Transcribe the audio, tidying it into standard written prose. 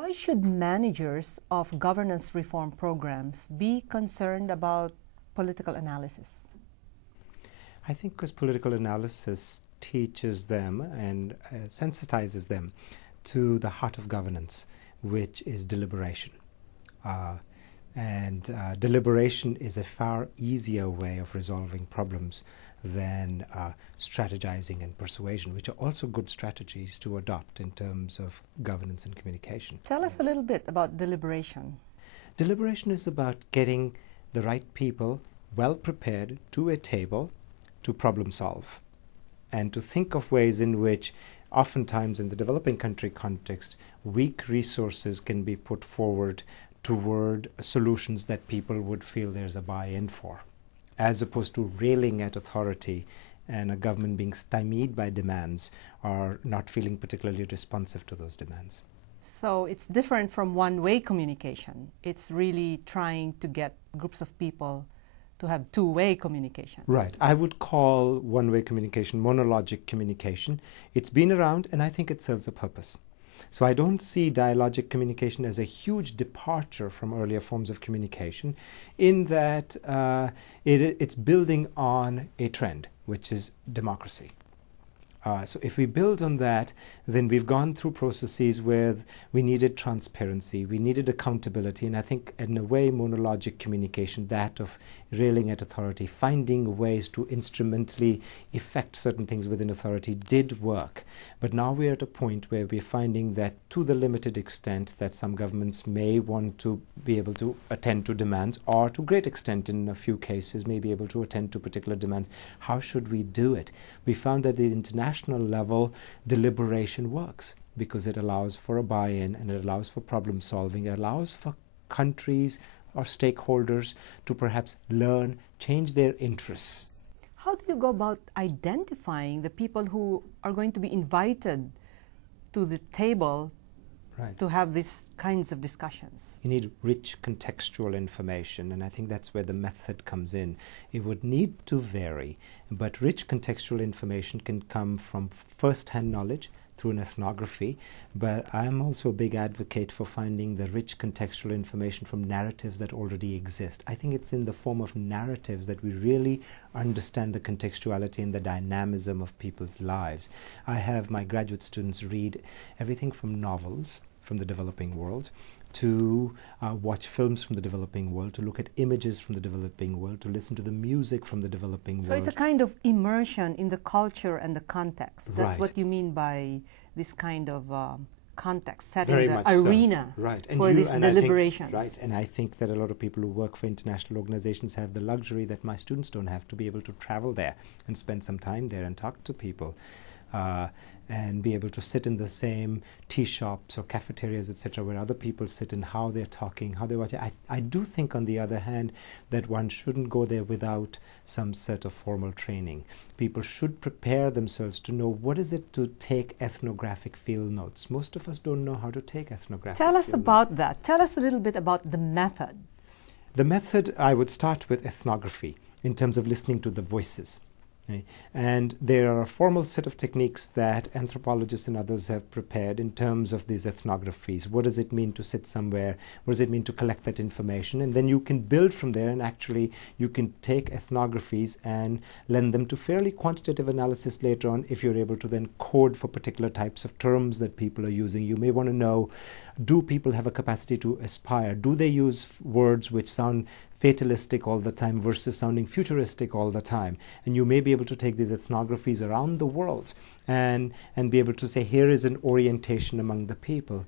Why should managers of governance reform programs be concerned about political analysis? I think because political analysis teaches them and sensitizes them to the heart of governance, which is deliberation. Deliberation is a far easier way of resolving problems than strategizing and persuasion, which are also good strategies to adopt in terms of governance and communication. Tell us a little bit about deliberation. Deliberation is about getting the right people well prepared to a table to problem solve and to think of ways in which oftentimes in the developing country context, weak resources can be put forward toward solutions that people would feel there's a buy-in for, as opposed to railing at authority and a government being stymied by demands or not feeling particularly responsive to those demands. So it's different from one-way communication. It's really trying to get groups of people to have two-way communication. Right. I would call one-way communication monologic communication. It's been around and I think it serves a purpose. So I don't see dialogic communication as a huge departure from earlier forms of communication in that it's building on a trend, which is democracy. So if we build on that, then we've gone through processes where we needed transparency, we needed accountability, and I think in a way monologic communication, that of railing at authority, finding ways to instrumentally effect certain things within authority did work. But now we're at a point where we're finding that to the limited extent that some governments may want to be able to attend to demands, or to great extent in a few cases may be able to attend to particular demands, how should we do it? We found that the international level deliberation works because it allows for a buy-in and it allows for problem solving. It allows for countries or stakeholders to perhaps learn, change their interests. How do you go about identifying the people who are going to be invited to the table to have these kinds of discussions? You need rich contextual information, and I think that's where the method comes in. It would need to vary, but rich contextual information can come from first-hand knowledge through an ethnography, but I'm also a big advocate for finding the rich contextual information from narratives that already exist. I think it's in the form of narratives that we really understand the contextuality and the dynamism of people's lives. I have my graduate students read everything from novels from the developing world, to watch films from the developing world, to look at images from the developing world, to listen to the music from the developing world. So it's a kind of immersion in the culture and the context. That's what you mean by this kind of context, setting the arena for these deliberations. And I think that a lot of people who work for international organizations have the luxury that my students don't have, to be able to travel there and spend some time there and talk to people. And be able to sit in the same tea shops or cafeterias, etc., where other people sit and how they're talking, how they're watching. I do think, on the other hand, that one shouldn't go there without some sort of formal training. People should prepare themselves to know what is it to take ethnographic field notes. Most of us don't know how to take ethnographic Tell us field about notes. that. Tell us a little bit about the method. The method, I would start with ethnography in terms of listening to the voices. And there are a formal set of techniques that anthropologists and others have prepared in terms of these ethnographies. What does it mean to sit somewhere? What does it mean to collect that information? And then you can build from there, and actually you can take ethnographies and lend them to fairly quantitative analysis later on if you're able to then code for particular types of terms that people are using. You may want to know, do people have a capacity to aspire? Do they use words which sound fatalistic all the time versus sounding futuristic all the time? And you may be able to take these ethnographies around the world and be able to say, here is an orientation among the people.